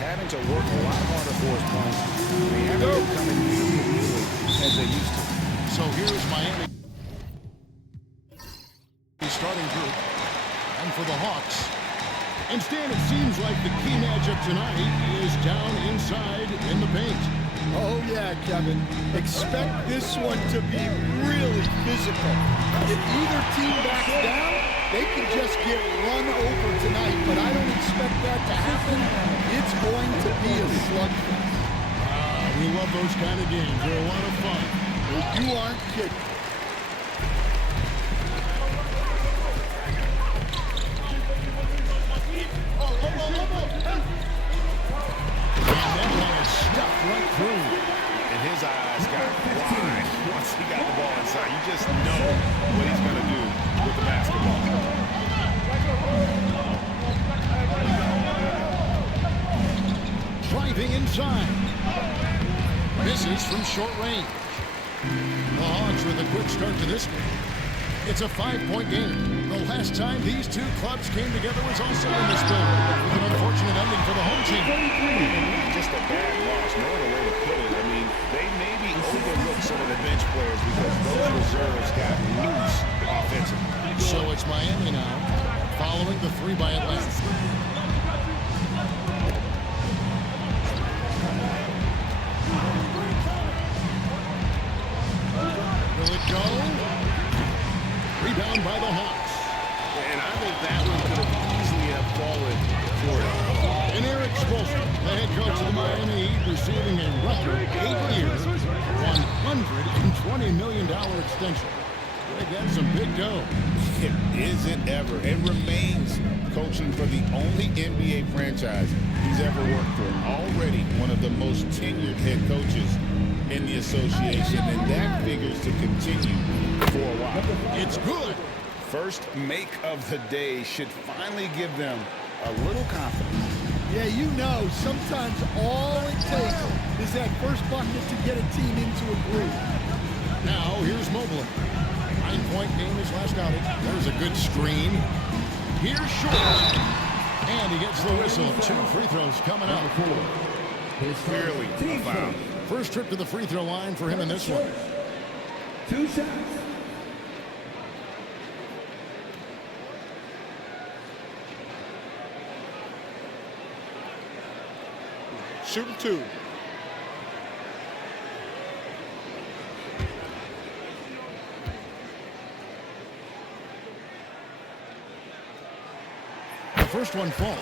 having to work a lot harder for his points. They haven't been coming nearly as easily as they used to. So here's Miami starting group. And for the Hawks. Instead, it seems like the key matchup tonight is down inside in the paint. Oh, yeah, Kevin. Expect this one to be really physical. If either team backs down, they can just get run over tonight, but I don't expect that to happen. It's going to be a slugfest. We love those kind of games. They're a lot of fun. You aren't kidding. Right through. And his eyes got wide once he got the ball inside. You just know what he's going to do with the basketball. Driving inside. Misses from short range. The Hawks with a quick start to this game. It's a 5-point game. The last time these two clubs came together was also in this building, with an unfortunate ending for the home team. Just a bad loss, no other way to put it. I mean, they maybe overlooked some of the bench players because those reserves got loose offensively. So it's Miami now, following the 3 by Atlanta. Will it go? Rebound by the Hawks. And I think that one could have easily have fallen for it. And Erik Spoelstra, the head coach of the Miami Heat, receiving a record 8-year, $120 million extension. They got some big dough. It isn't ever. It remains coaching for the only NBA franchise he's ever worked for. Already one of the most tenured head coaches in the association, and that figures to continue for a while. It's good. First make of the day should finally give them a little confidence. Yeah, you know, sometimes all it takes is that first bucket to get a team into a groove. Now, here's Mobley. 9-point game his last outing. There's a good screen. Here's Short. And he gets the whistle. 2 free throws coming up. Clearly a foul. First trip to the free throw line for him in this one. 2 shots. Shooting 2. The first one falls.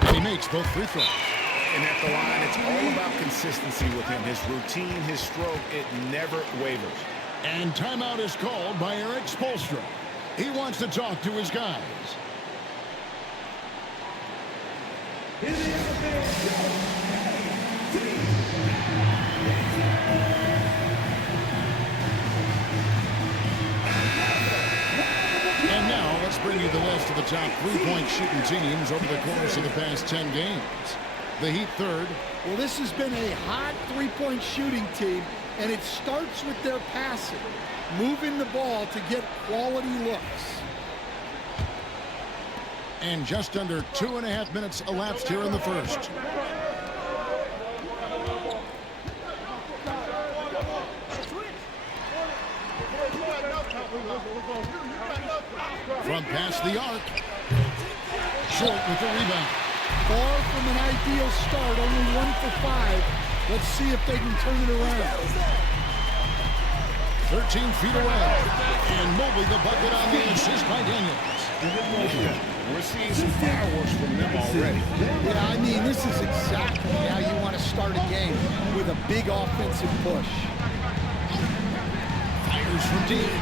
And he makes both free throws. And at the line, it's all about consistency with him. His routine, his stroke, it never wavers. And timeout is called by Erik Spoelstra. He wants to talk to his guys. And now let's bring you the list of the top 3-point shooting teams over the course of the past 10 games. The Heat third. Well, this has been a hot 3-point shooting team, and it starts with their passing, moving the ball to get quality looks. And just under 2.5 minutes elapsed here in the first. From past the arc. Short with the rebound. Far from an ideal start, only 1 for 5. Let's see if they can turn it around. 13 feet away. And Mobley the bucket on the assist by Daniels. We're seeing some fireworks from them already. Yeah, I mean, this is exactly how you want to start a game, with a big offensive push. Fires from deep.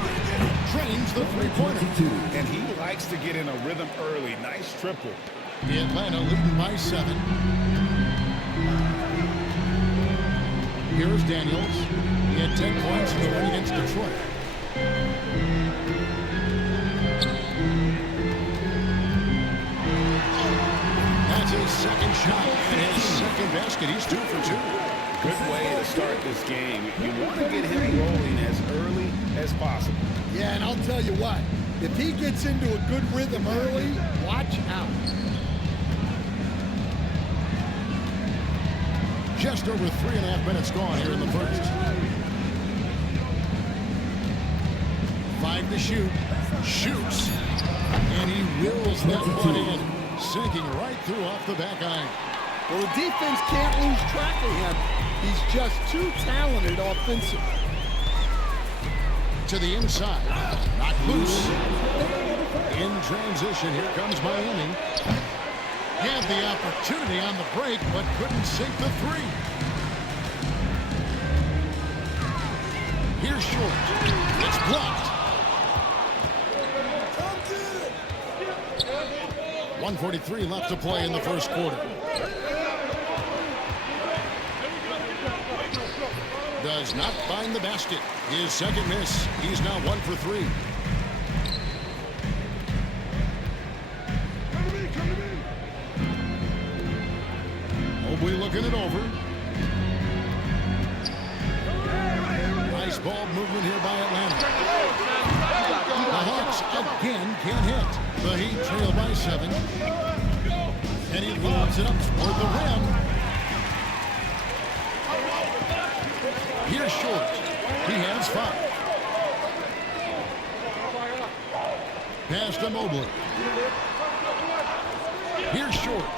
Drains the three-pointer. And he likes to get in a rhythm early. Nice triple. The Atlanta leading by 7. Here's Daniels. He had 10 points in the win against Detroit. second shot and his second basket. He's 2 for 2. Good way to start this game. You want to get him rolling as early as possible. Yeah, and I'll tell you what, if he gets into a good rhythm early, watch out. Just over 3.5 minutes gone here in the first. 5 to shoot. Shoots. And he wills that one in. Sinking right through off the back iron. Well, the defense can't lose track of him. He's just too talented offensively. To the inside. Knocked loose. In transition, here comes Miami. Had the opportunity on the break, but couldn't sink the three. Here's Short. It's blocked. 1:43 left to play in the first quarter. Does not find the basket. His second miss. He's now 1 for 3. Mobley looking it over. Nice ball movement here by Atlanta. The Hawks again can't hit. The Heat trail by 7. And he lobs it up toward the rim. Here's Short. He has 5. Pass to Mobley. Here's Short.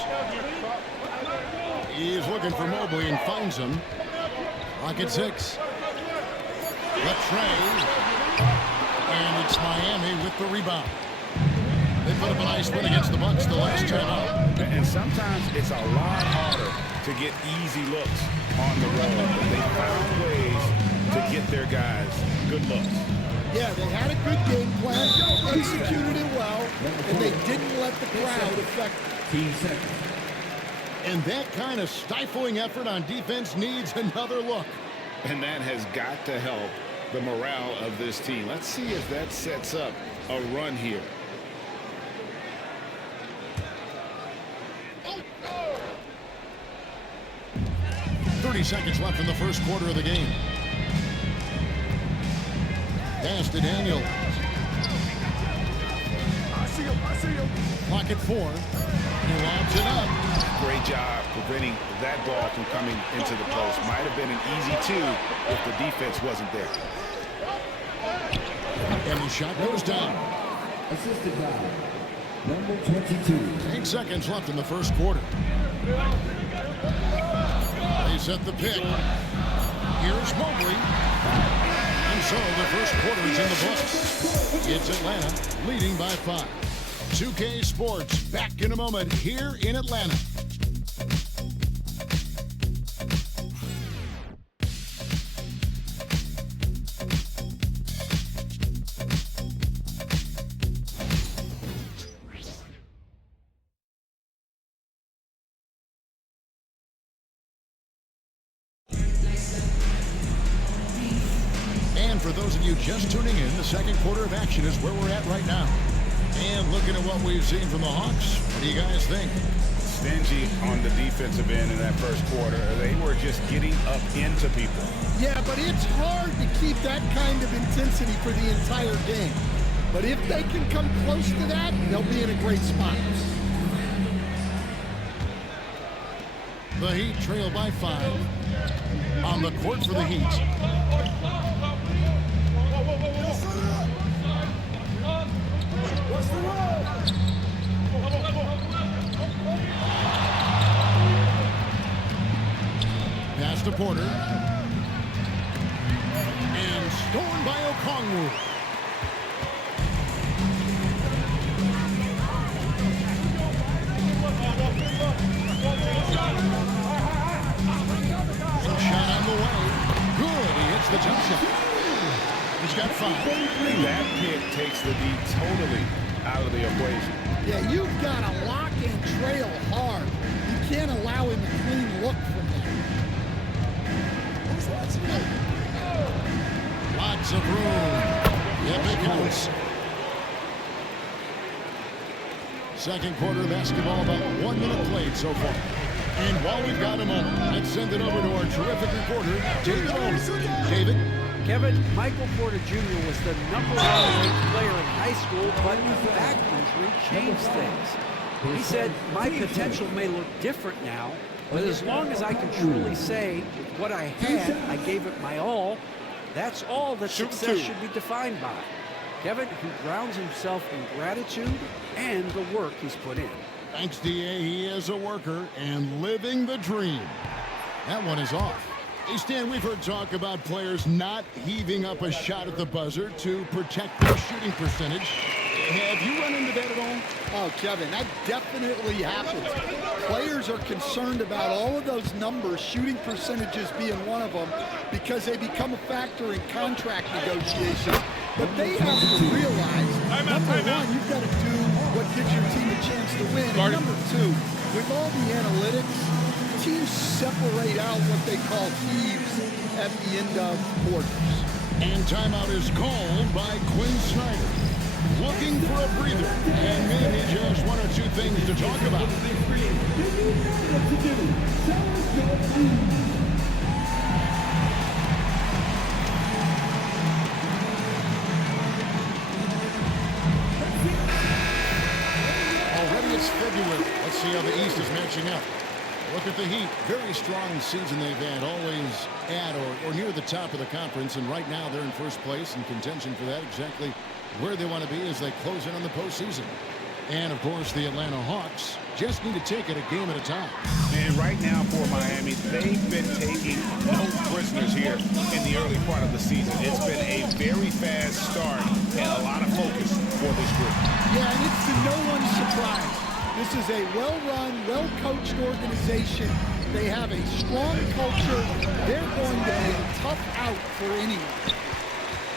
He's looking for Mobley and finds him. Clock at 6. The tray. And it's Miami with the rebound. They put up a nice win against the Bucks the last time out. And sometimes it's a lot harder to get easy looks on the road. But they found ways to get their guys good looks. Yeah, they had a good game plan, executed it well, and they didn't let the crowd affect them. Team second. And that kind of stifling effort on defense needs another look. And that has got to help the morale of this team. Let's see if that sets up a run here. Seconds left in the first quarter of the game. Pass to Daniel. I see him. Clock at 4. He lobs it up. Great job preventing that ball from coming into the post. Might have been an easy 2 if the defense wasn't there. And the shot goes down. Assisted by number 22. 8 seconds left in the first quarter. They set the pick. Here's Mobley. And so the first quarter is in the books. It's Atlanta leading by 5. 2K Sports back in a moment here in Atlanta. And for those of you just tuning in, the second quarter of action is where we're at right now. And looking at what we've seen from the Hawks, what do you guys think? Stingy on the defensive end in that first quarter. They were just getting up into people. Yeah, but it's hard to keep that kind of intensity for the entire game. But if they can come close to that, they'll be in a great spot. The Heat trail by 5 on the court for the Heat. Pass to Porter. And stolen by Okongwu. And shot on the way. Good. He hits the jump shot. He's got 5. That pick takes the D totally out of the equation. Yeah, you've got to lock and trail hard. You can't allow him a clean look from there. Lots of room. Yeah, big house. Second quarter basketball, about 1 minute played so far. And while we've got a moment, let's send it over to our terrific reporter, David Olney. David? Kevin, Michael Porter Jr. was the #1 ranked player in high school, but a back injury changed things. He said, my potential may look different now, but as long as I can truly say with what I had, I gave it my all, that's all that success should be defined by. Kevin, he grounds himself in gratitude and the work he's put in. Thanks, D.A. He is a worker and living the dream. That one is off. Hey, Stan, we've heard talk about players not heaving up a shot at the buzzer to protect their shooting percentage. Have you run into that at all? Oh, Kevin, that definitely happens. Players are concerned about all of those numbers, shooting percentages being one of them, because they become a factor in contract negotiations. But they have to realize, number one, you've got to do what gives your team a chance to win. And number two, with all the analytics, teams separate out what they call heaves at the end of quarters. And timeout is called by Quinn Snyder. Looking for a breather, and maybe just one or two things to talk about. Already it's February. Let's see how the East is matching up. Look at the Heat. Very strong season they've had. Always at or near the top of the conference. And right now they're in first place in contention for that. Exactly where they want to be as they close in on the postseason. And, of course, the Atlanta Hawks just need to take it a game at a time. And right now for Miami, they've been taking no prisoners here in the early part of the season. It's been a very fast start and a lot of focus for this group. Yeah, and it's to no one's surprise. This is a well-run, well-coached organization. They have a strong culture. They're going to be a tough out for anyone.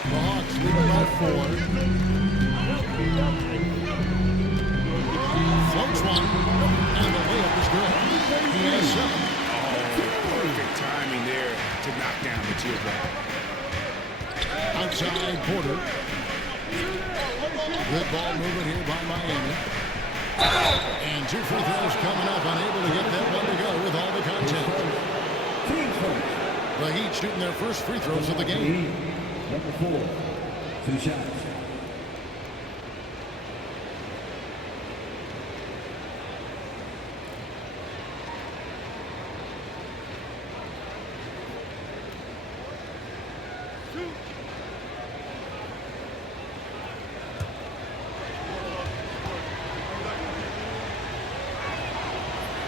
The Hawks lead by 4. Floats one, and the layup is good. He has 7. Oh, perfect timing there to knock down the teardrop. Outside Porter. Good ball movement here by Miami. And 2 free throws coming up, unable to get that one to go with all the content. The Heat shooting their first free throws of the game. Number 4, 2 shots.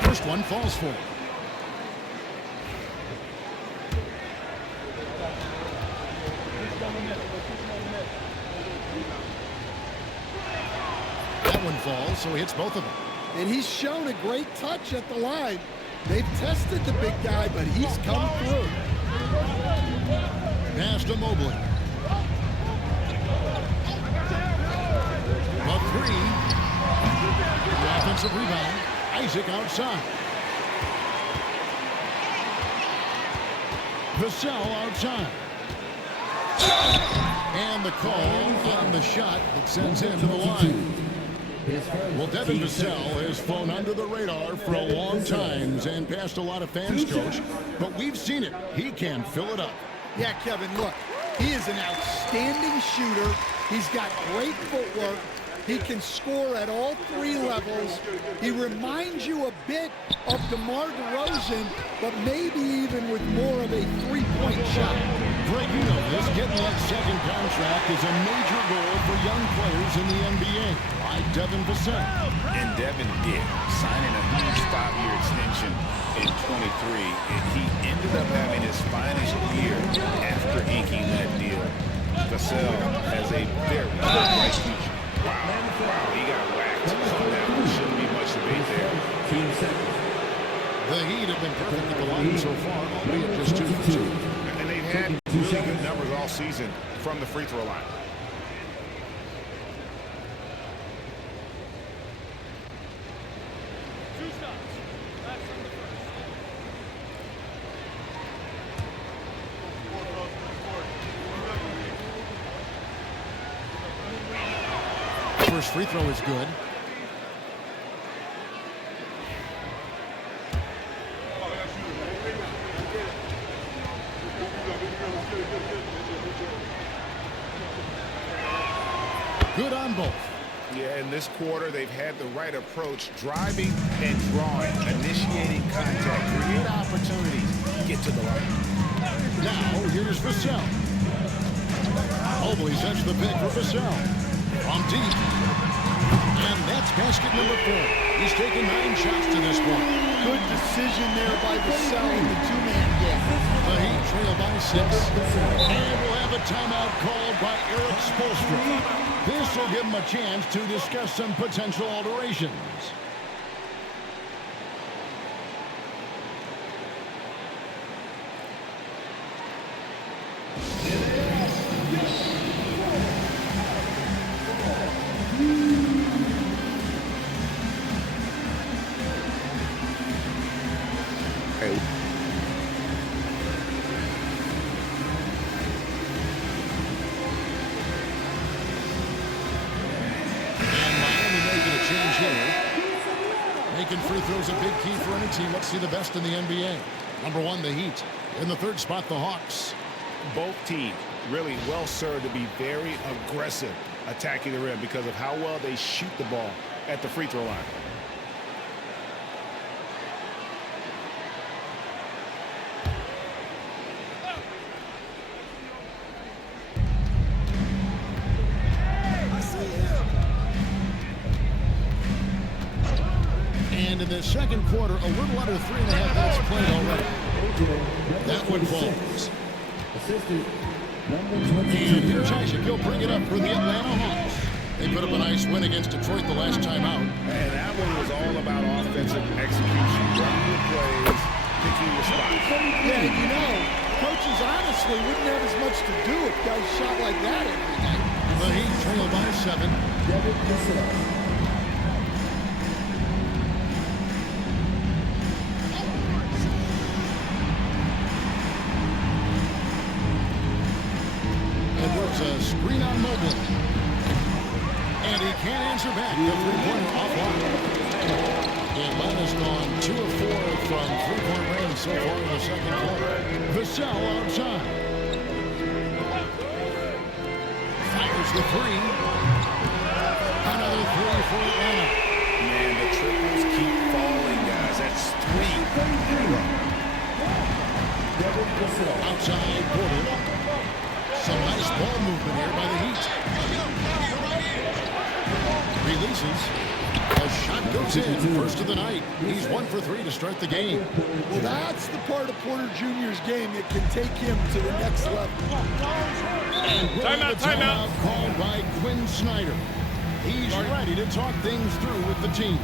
First one falls for him. That one falls, so he hits both of them. And he's shown a great touch at the line. They've tested the big guy, but he's come through. Pass to Mobley. A 3. The offensive rebound. Isaac outside. Vassell outside. And the call on the shot that sends him to the line. Well, Devin Vassell has flown under the radar for a long time and passed a lot of fans, Coach. But we've seen it. He can fill it up. Yeah, Kevin, look, he is an outstanding shooter. He's got great footwork. He can score at all 3 levels. He reminds you a bit of DeMar DeRozan, but maybe even with more of a 3-point shot. Greg, you know this. Getting that second contract is a major goal for young players in the NBA, like Devin Vassell. And Devin did, signing a huge 5-year extension in 23. And he ended up having his finest year after inking that deal. Vassell has a very bright future. Wow, he got whacked on that one. Shouldn't be much debate there. The Heat have been perfect at the line so far, albeit just 2 for 2. And they've had really good numbers all season from the free throw line. First free throw is good. both. Yeah, in this quarter, they've had the right approach, driving and drawing, initiating contact, create opportunities, get to the line. Now, here's Vassell. Mobley sends the pick for Vassell. From deep. And that's basket number 4. He's taken 9 shots to this one. Good decision there by Vassell in the two-man game. The Heat trail by 6. And we'll have a timeout called by Erik Spoelstra. This will give him a chance to discuss some potential alterations. Making free throws a big key for any team. Let's see the best in the NBA. Number 1, the Heat. In the 3rd spot, the Hawks. Both teams really well served to be very aggressive attacking the rim because of how well they shoot the ball at the free throw line. And in the second quarter, a little under 3.5 minutes played already. That one falls. And here's Isaac. He'll bring it up for the Atlanta Hawks. They put up a nice win against Detroit the last time out. And that one was all about offensive execution, running your plays, picking your spots. Yeah, and you know, coaches honestly wouldn't have as much to do if guys shot like that every night. The Heat trail by 7. A screen on Mobley. And he can't answer back. The three-pointer offline. Atlanta's gone 2 of 4 from three-point range so far in the second quarter. Vassell outside. Fires the 3. Another 3 for Atlanta. Man, the triples keep falling, guys. That's 3 in a row. Outside Porter. Some nice ball movement here by the Heat. Releases. A shot goes in. First of the night. He's 1 for 3 to start the game. Well, that's the part of Porter Jr.'s game that can take him to the next level. And timeout called by Quinn Snyder. He's ready to talk things through with the team.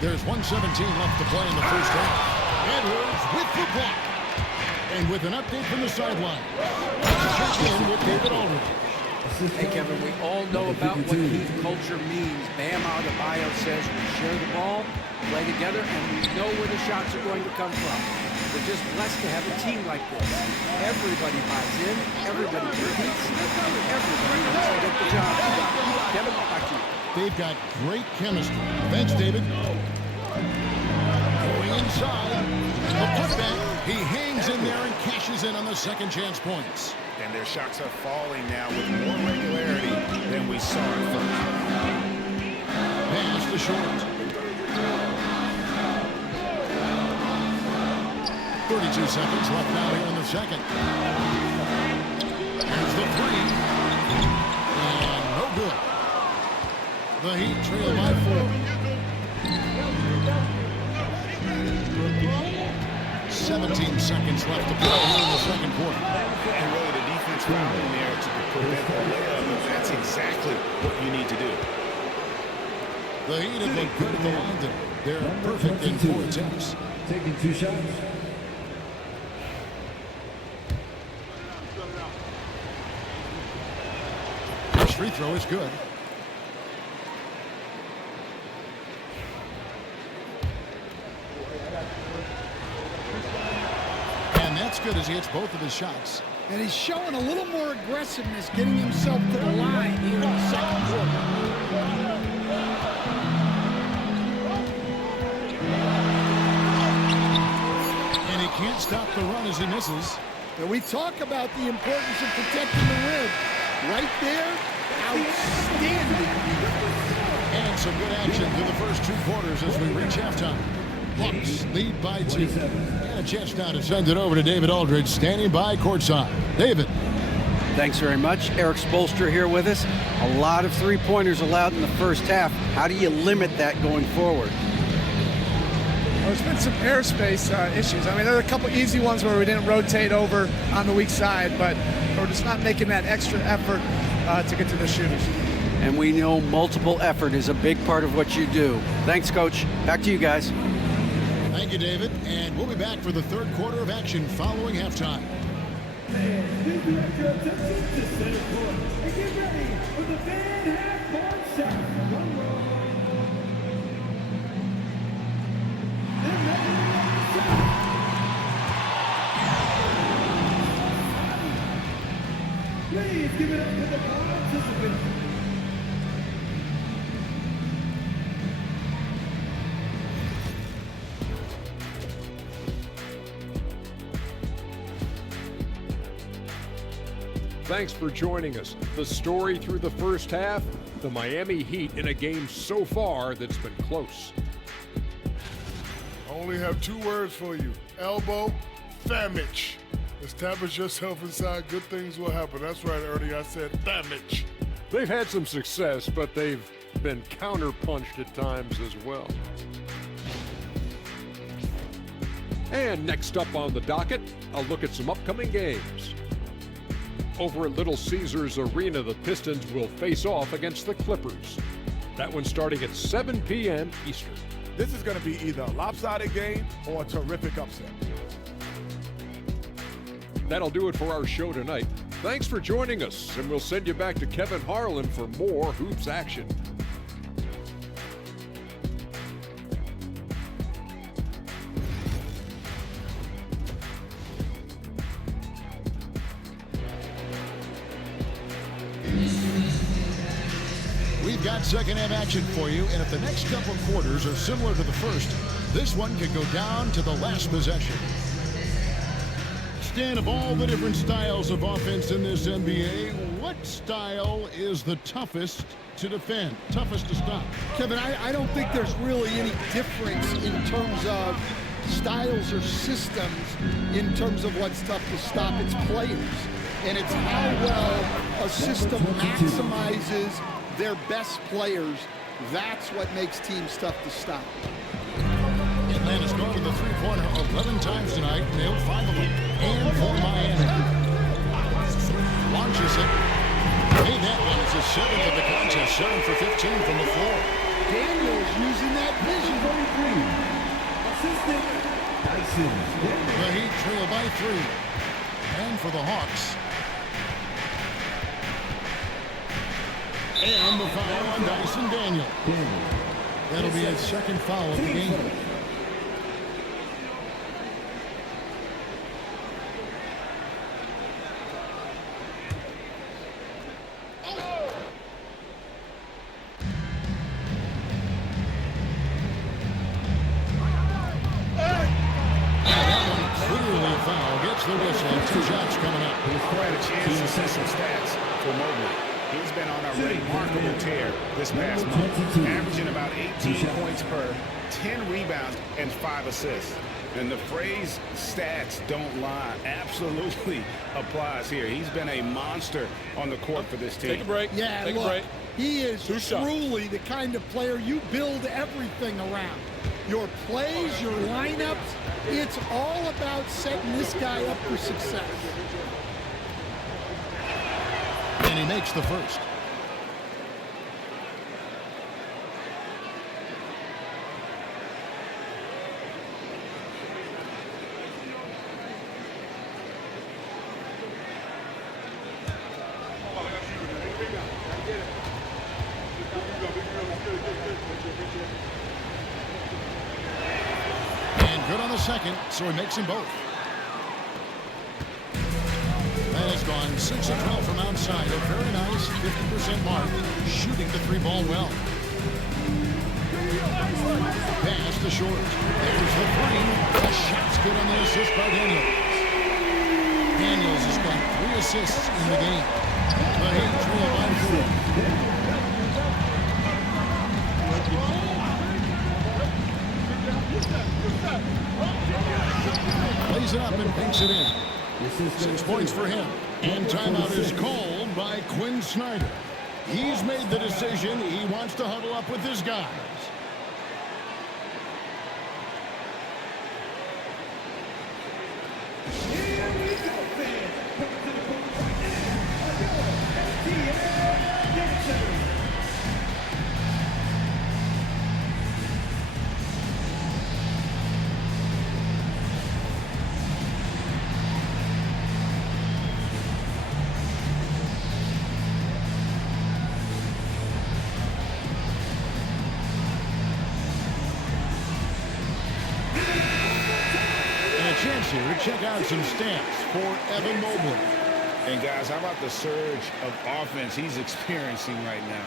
There's 1:17 left to play in the first half. Edwards with the block. And with an update from the sideline, let's check in with David Aldridge. Hey, Kevin, we all know about what Heat culture means. Bam Adebayo says we share the ball, play together, and we know where the shots are going to come from. We're just blessed to have a team like this. Everybody buys in, everybody competes, everybody wants to get the job done. Kevin, back to you. They've got great chemistry. Thanks, David. Going inside. A putback. He hangs in there and cashes in on the second chance points. And their shots are falling now with more regularity than we saw at first. Pass to Short. 32 seconds left now here in the second. Here's the 3. And no good. The Heat trail by 4. 17 seconds left to play here in the second quarter. And really the defense found in there to prevent the layup. That's exactly what you need to do. The Heat have looked good at the line today. They're perfect in 4 attempts. Taking 2 shots. First free throw is good. And that's good as he hits both of his shots. And he's showing a little more aggressiveness, getting himself to the line here in the second quarter. And he can't stop the run as he misses. And we talk about the importance of protecting the rim. Right there, outstanding. And some good action through the first 2 quarters as we reach halftime. Hawks lead by 2. And a chance now to send it over to David Aldridge, standing by courtside. David. Thanks very much. Eric Spoelstra here with us. A lot of three-pointers allowed in the first half. How do you limit that going forward? Well, there's been some airspace issues. I mean, there are a couple easy ones where we didn't rotate over on the weak side, but we're just not making that extra effort to get to the shooters. And we know multiple effort is a big part of what you do. Thanks, Coach. Back to you guys. Thank you, David. And we'll be back for the third quarter of action following halftime. Please give it up to the participants. Thanks for joining us. The story through the first half, the Miami Heat in a game so far that's been close. I only have 2 words for you. Elbow, damage. Establish yourself inside, good things will happen. That's right, Ernie, I said damage. They've had some success, but they've been counterpunched at times as well. And next up on the docket, a look at some upcoming games. Over at Little Caesars Arena, the Pistons will face off against the Clippers. That one starting at 7 p.m. Eastern. This is going to be either a lopsided game or a terrific upset. That'll do it for our show tonight. Thanks for joining us, and we'll send you back to Kevin Harlan for more hoops action. We've got second half action for you, and if the next couple of quarters are similar to the first, this one could go down to the last possession. Stan, of all the different styles of offense in this NBA, what style is the toughest to defend, toughest to stop? Kevin, I don't think there's really any difference in terms of styles or systems in terms of what's tough to stop. It's players, and it's how well a system maximizes their best players. That's what makes teams tough to stop. Atlanta's gone to the three-pointer 11 times tonight, nailed 5 of them. And for Miami. Launches it. Made that one. It's his 7th of the contest. 7 for 15 from the floor. Daniels using that vision. Assistant Dyson. The Heat trail by 3. And for the Hawks. And the foul on Dyson Daniel. That'll be his second foul of the game. Clearly a foul. Gets the whistle. 2 shots coming up. Quite a chance to see some stats for Mobley. He's been on a remarkable tear this past month, averaging about 18 points per, 10 rebounds, and 5 assists. And the phrase stats don't lie absolutely applies here. He's been a monster on the court for this team. Take a break. Yeah, Take look, a break. he is 2 shots. truly the kind of player you build everything around. Your plays, your lineups, it's all about setting this guy up for success. And he makes the first. Good on the second, so he makes them both. That has gone 6 of 12 from outside. A very nice 50% mark. Shooting the three ball well. Pass to short. There's the three. The shot's good on the assist by Daniels. Daniels has got 3 assists in the game. The Heat trail by 4. Lays it up and banks it in. 6 points for him. And timeout is called by Quinn Snyder. He's made the decision. He wants to huddle up with his guys. Here to check out some stats for Evan Mobley. And guys, how about the surge of offense he's experiencing right now?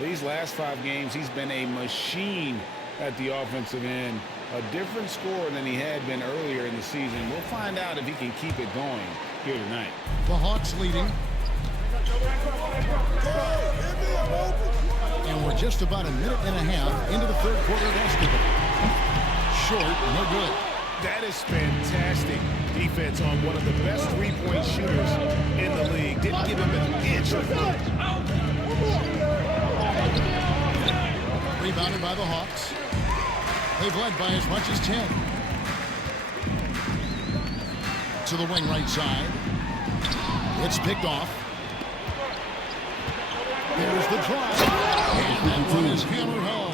These last 5 games, he's been a machine at the offensive end. A different score than he had been earlier in the season. We'll find out if he can keep it going here tonight. The Hawks leading. And we're just about a minute and a half into the third quarter of basketball. Short, no good. That is fantastic defense on one of the best three-point shooters in the league. Didn't give him an inch of room. Rebounded by the Hawks. They've led by as much as 10. To the wing right side. It's picked off. There's the drive. And that one is hammered home.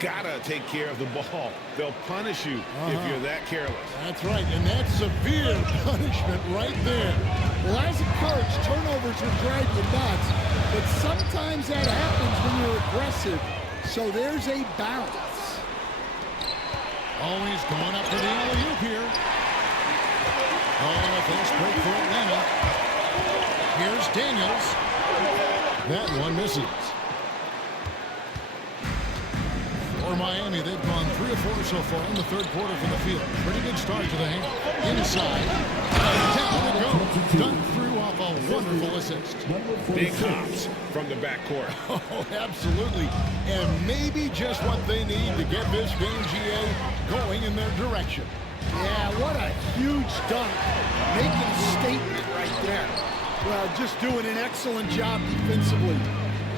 Gotta take care of the ball. They'll punish you if you're that careless. That's right, and that's severe punishment right there. Well, as a coach, turnovers will drive you nuts, but sometimes that happens when you're aggressive. So there's a balance. Always going up for the alley-oop here. Oh, a fast break for Atlanta. Here's Daniels. That one misses. For Miami, they've gone 3 of 4 so far in the third quarter from the field. Pretty good start to the hand. Inside. Down it goes. Done through off a wonderful assist. Big hops from the backcourt. Oh, absolutely. And maybe just what they need to get this game, GA, going in their direction. Yeah, what a huge dunk. Making a statement right there. Well, just doing an excellent job defensively.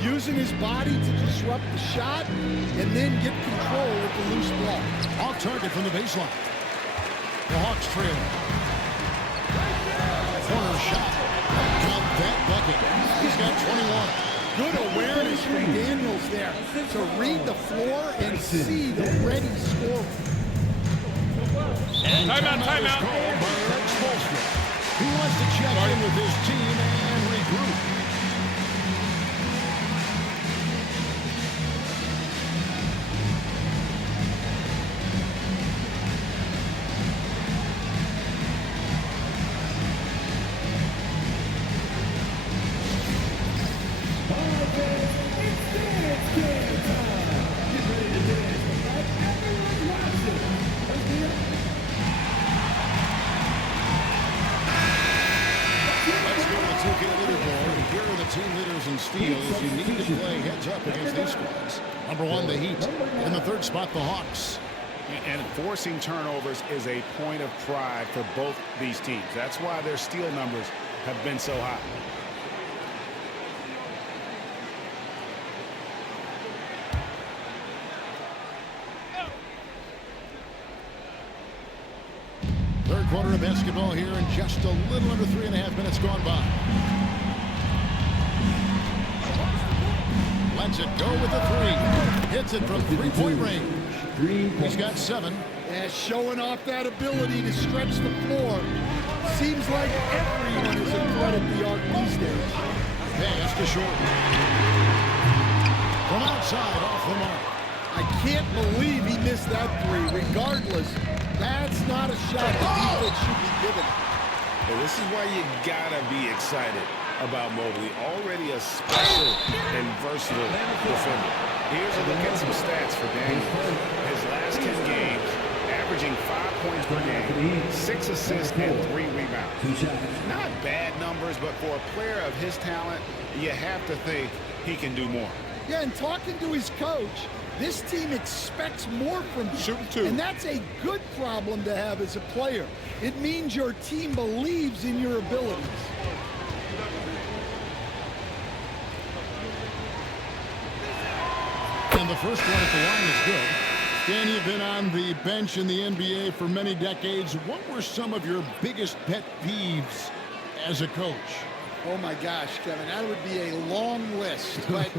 Using his body to disrupt the shot and then get control with the loose ball. Off target from the baseline. The Hawks trailing. Corner shot. Count that bucket. He's got 21. Good awareness from Daniels there to read the floor and see the ready scorer. And timeout. Called by Eric Spoelstra, who wants to check in with his team and regroup. Team leaders in steals. You need to play heads up against these squads. Number 1, the Heat. In the third spot, the Hawks. And forcing turnovers is a point of pride for both these teams. That's why their steal numbers have been so high. Third quarter of basketball here, and just a little under 3.5 minutes gone by. Lets it go with a 3. Hits it from 3-point range. He's got 7. Yeah, showing off that ability to stretch the floor. Seems like everyone is a threat at the arc these days. Pass to short. From outside, off the mark. I can't believe he missed that three. Regardless, that's not a shot the defense should be giving. Well, this is why you gotta be excited about Mobley. Already a special and versatile defender. Here's a look at some stats for Daniel. His last 10 games, averaging 5 points per game, 6 assists and 3 rebounds. Not bad numbers, but for a player of his talent, you have to think he can do more. Yeah, and talking to his coach, this team expects more from him. And that's a good problem to have as a player. It means your team believes in your abilities. And the first one at the line is good. Dan, you've been on the bench in the NBA for many decades. What were some of your biggest pet peeves as a coach? Oh my gosh, Kevin, that would be a long list. But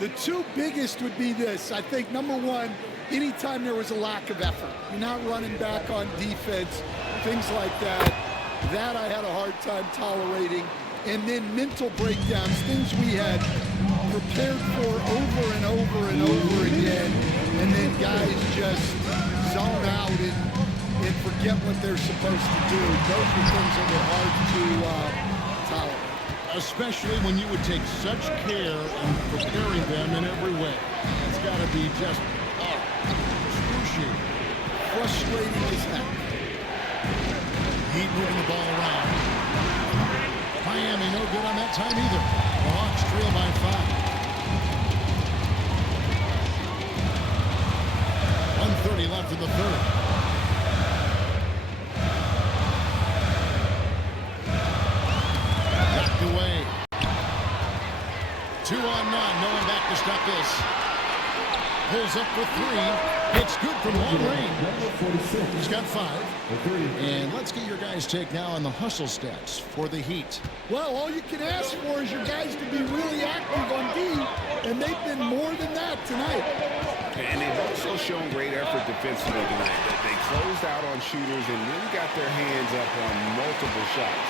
the two biggest would be this. I think number one, anytime there was a lack of effort, you're not running back on defense, things like that. That I had a hard time tolerating. And then mental breakdowns, things we had prepared for over and over and over again. And then guys just zone out and forget what they're supposed to do. Those are things that were hard to tolerate. Especially when you would take such care in preparing them in every way. It's got to be just excruciating. Frustrating as heck. Heat moving the ball around. Miami no good on that time either. The Hawks trail by 5. 1:30 left in the third. Knocked away. 2 on none. No one back to stop this. Pulls up for 3. It's good from long range. He's got 5. And let's get your guys' take now on the hustle stats for the Heat. Well, all you can ask for is your guys to be really active on D, and they've been more than that tonight. And they've also shown great effort defensively tonight. They closed out on shooters and really got their hands up on multiple shots.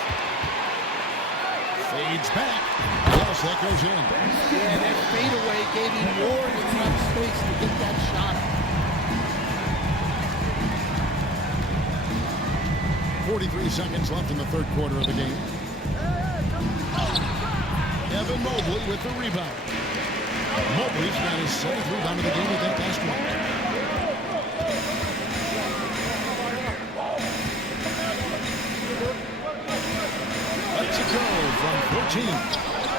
Fades back. Yes, that goes in. Yeah, that fadeaway gave him more than enough space to get that shot. 43 seconds left in the third quarter of the game. Evan Mobley with the rebound. Mobley's got his 7th rebound of the game with that last one. Let's it go from 14.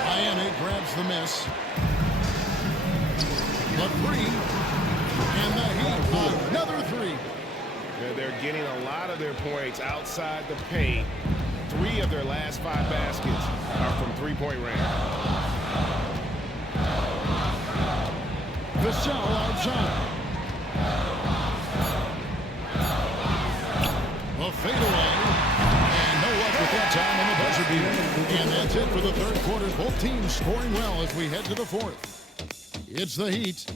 Miami grabs the miss. The 3. And the Heat, another 3. They're getting a lot of their points outside the paint. 3 of their last 5 baskets are from three-point range. Vassell outside. A fadeaway. And no luck with that time on the buzzer beater. And that's it for the third quarter. Both teams scoring well as we head to the fourth. It's the Heat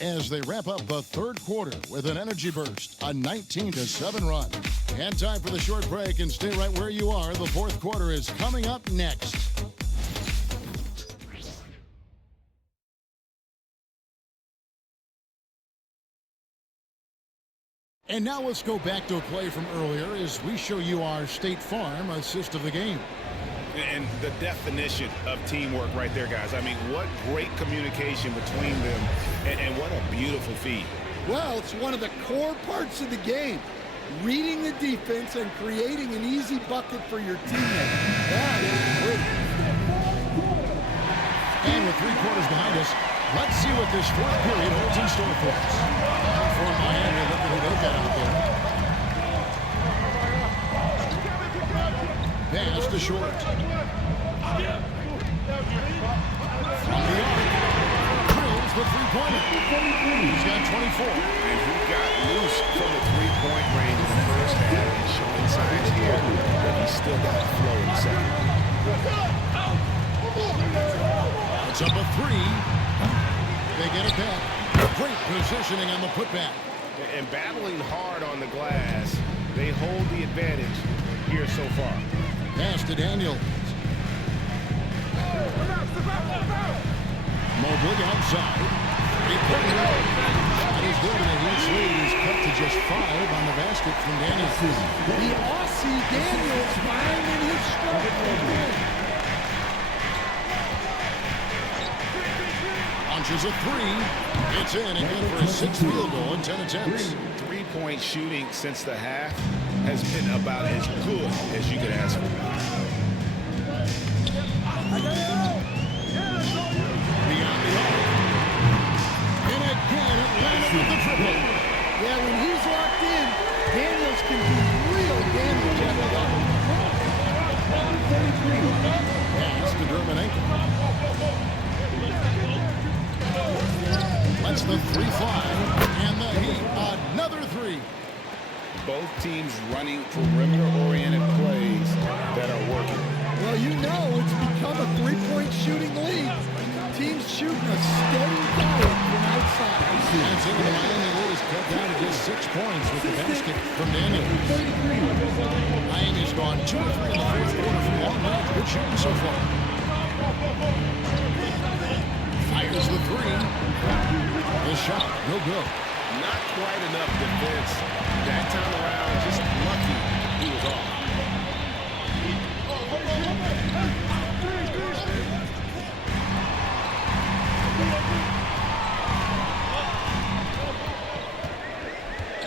as they wrap up the third quarter with an energy burst, a 19-7 run. And time for the short break, and stay right where you are. The fourth quarter is coming up next. And now let's go back to a play from earlier as we show you our State Farm assist of the game. And the definition of teamwork right there, guys. I mean, what great communication between them, and what a beautiful feed. Well, it's one of the core parts of the game. Reading the defense and creating an easy bucket for your teammate. That is great. And with 3 quarters behind us, let's see what this fourth period holds in store for us. For Miami, look at who they've got out there. Pass to Short. From the arc. Drills the three-pointer. He's got 24. And he got loose from the three-point range in the first half. He's showing signs here that he's still got flow in the second. It's up a 3. They get it back. Great positioning on the putback. And battling hard on the glass, they hold the advantage here so far. Pass to Daniel. Mobley outside. building a huge lead is cut to just 5 on the basket from Daniels. The Aussie Daniels finding his stride. Launches a 3. It's in again for a 6th field goal in 10 attempts. Three-point shooting since the half has been about as good as you could ask for. Beyond the arc. And again, Atlanta with the triple. Yeah, when he's locked in, Daniels can do real damage at the arc. Pass to Dermanenko. Lets the 3 fly. And the Heat, another 3. Both teams running perimeter-oriented plays that are working. Well, you know it's become a 3-point shooting league. Teams shooting a steady diet from outside. That's it. The Miami lead is cut down to just 6 points with the basket from Daniels. Miami's gone 2 of 3 in the fourth quarter from long range. Good shooting so far. Fires the 3. The shot, no good. Not quite enough defense. That time around, just lucky he was off.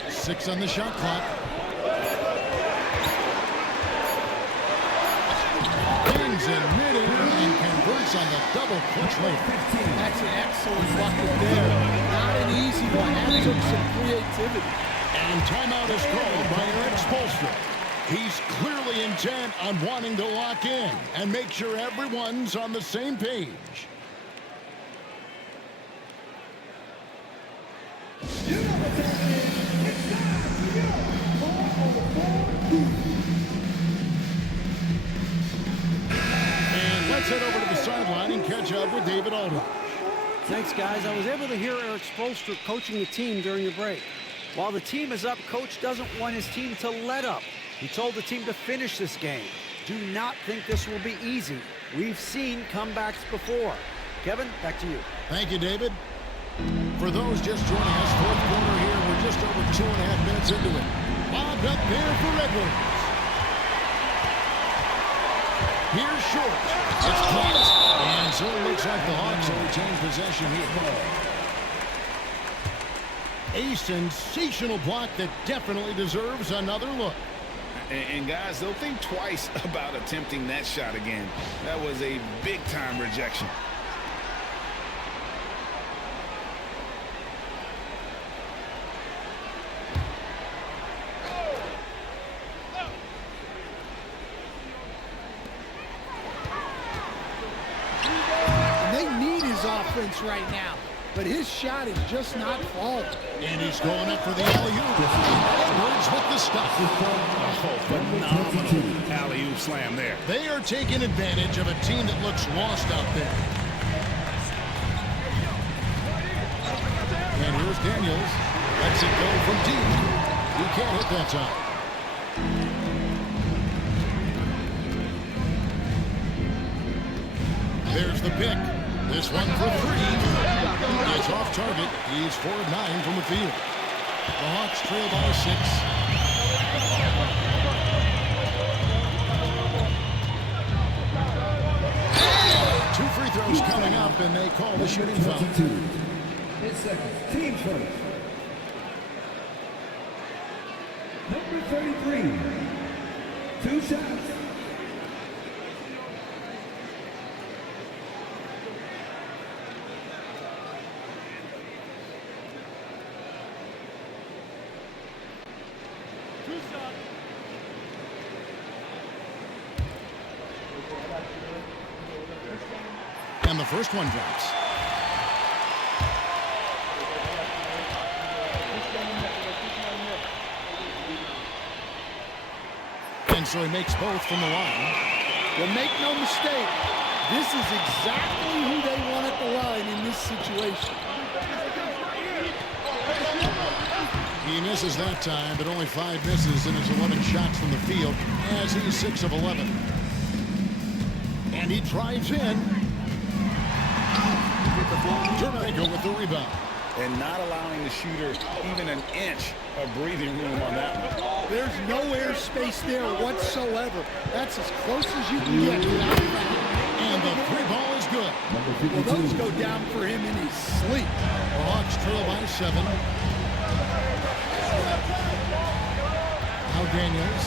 Six on the shot clock. Hangs in midair and converts on the double clutch lane. That's an excellent bucket there. Not an easy one. That took some creativity. And timeout is called by Erik Spoelstra. He's clearly intent on wanting to lock in and make sure everyone's on the same page. And let's head over to the sideline and catch up with David Aldridge. Thanks, guys. I was able to hear Erik Spoelstra coaching the team during the break. While the team is up, Coach doesn't want his team to let up. He told the team to finish this game. Do not think this will be easy. We've seen comebacks before. Kevin, back to you. Thank you, David. For those just joining us, fourth quarter here. We're just over 2.5 minutes into it. Lobbed up there for Edwards. Here's Short. It's caught. And so it looks like the Hawks will retain possession here. A sensational block that definitely deserves another look. And guys, they'll think twice about attempting that shot again. That was a big-time rejection. And they need his offense right now. But his shot is just not falling. And he's going up for the alley-oop. Edwards with the stop. Oh, phenomenal alley-oop slam there. They are taking advantage of a team that looks lost out there. And here's Daniels. Lets it go from deep. He can't hit that time. There's the pick. This one for 3. It's off target. He's 4 of 9 from the field. The Hawks trail by 6. 2 free throws coming up, and they call the shooting foul. 10 seconds. Team first. Number 33. 2 shots. And the first one drops. And so he makes both from the line. Well, make no mistake, this is exactly who they want at the line in this situation. He misses that time, but only 5 misses in his 11 shots from the field as he's 6 of 11. And he drives in. Dermanenko with the rebound. and not allowing the shooter even an inch of breathing room on that one. There's no air space there whatsoever. That's as close as you can get without foul. And the three ball is good. Well, those go down for him in his sleep. The Hawks trail by 7. Now Daniels.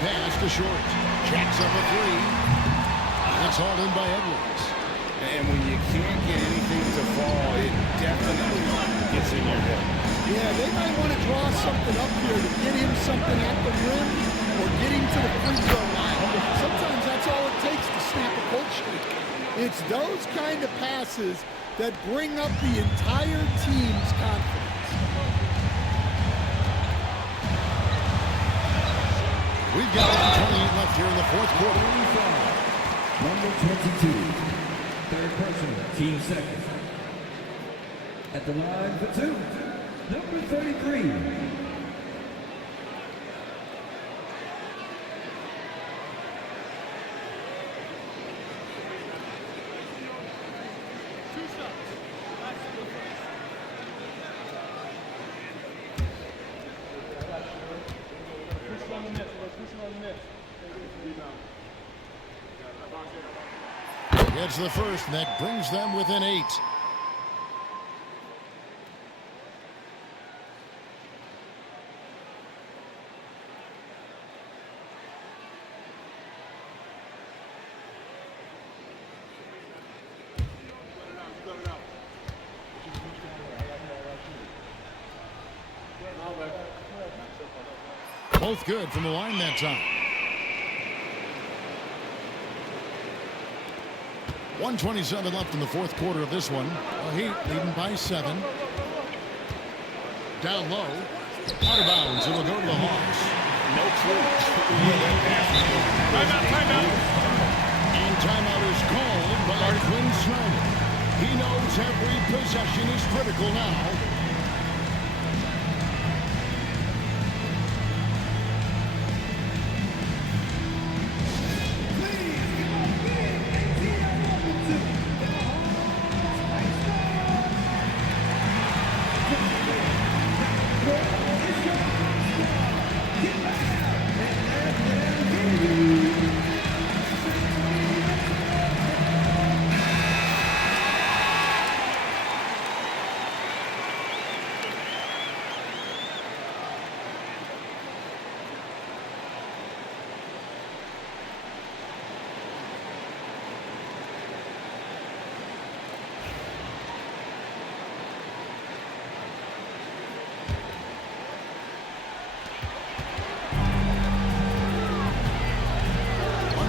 Pass to Short. Jacks up a three. That's all in by Edwards. And when you can't get anything to fall, it definitely gets in your head. Yeah, they might want to draw something up here to get him something at the rim or get him to the free throw line. Sometimes that's all it takes to snap a cold streak. It's those kind of passes that bring up the entire team's confidence. We've got 1:28 left here in the fourth quarter. Number 22, third person, team second. At the line for two, number 33. Gets the first, and that brings them within 8. Both good from the line that time. 1:27 left in the fourth quarter of this one. Heat leading by 7. Down low. Out of bounds. It'll go to the Hawks. No clue. Timeout. And timeout is called by Quinn Snyder. He knows every possession is critical now.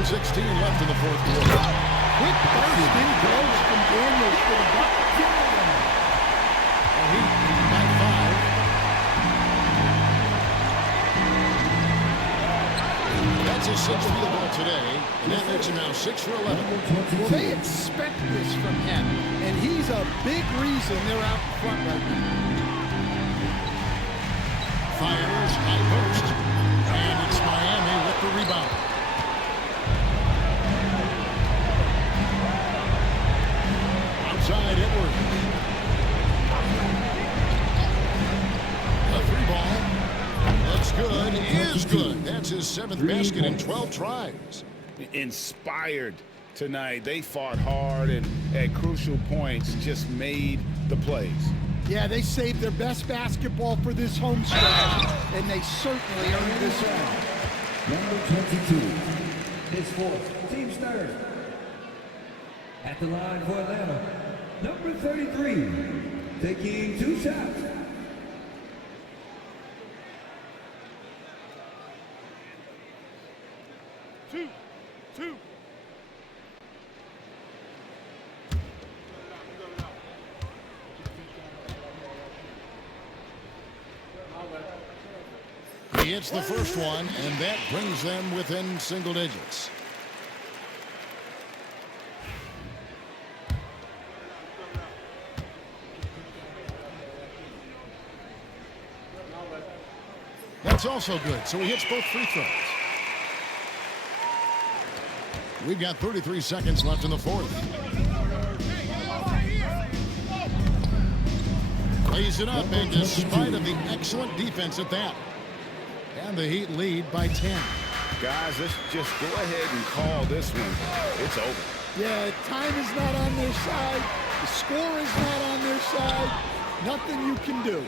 .16 left in the fourth quarter. Quick bursting goes from Daniels for the bucket. Heat leading by 5. That's his 6th field goal today, and that makes him now 6 for 11. Well, they expect this from him, and he's a big reason they're out in front right now. Fires, high post, and it's Miami with the rebound. Outside Edwards. The 3-ball. That's good. Is good. That's his 7th basket in 12 tries. Inspired tonight. They fought hard and at crucial points just made the plays. Yeah, they saved their best basketball for this home stretch, and they certainly earned this one. Number 22, his fourth, team starter. At the line for Atlanta, number 33, taking 2 shots. Two. He hits the first one, and that brings them within single digits. That's also good, so he hits both free throws. We've got 33 seconds left in the fourth. Lays it up, and despite of the excellent defense at that. And the Heat lead by 10. Guys, let's just go ahead and call this one. It's over. Yeah, time is not on their side. The score is not on their side. Nothing you can do.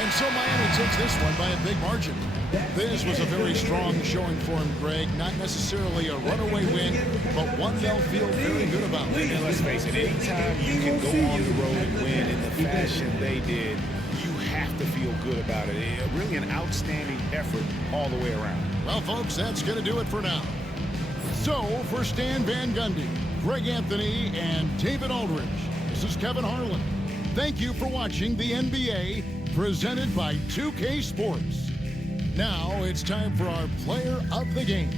And so Miami takes this one by a big margin. This was a very strong showing for him, Greg. Not necessarily a runaway win, but one they'll feel very good about. And let's face it, anytime you can go on the road and win in the fashion they did, you have to feel good about it. Really an outstanding effort all the way around. Well, folks, that's going to do it for now. So, for Stan Van Gundy, Greg Anthony, and David Aldridge, this is Kevin Harlan. Thank you for watching the NBA, presented by 2K Sports. Now it's time for our player of the game.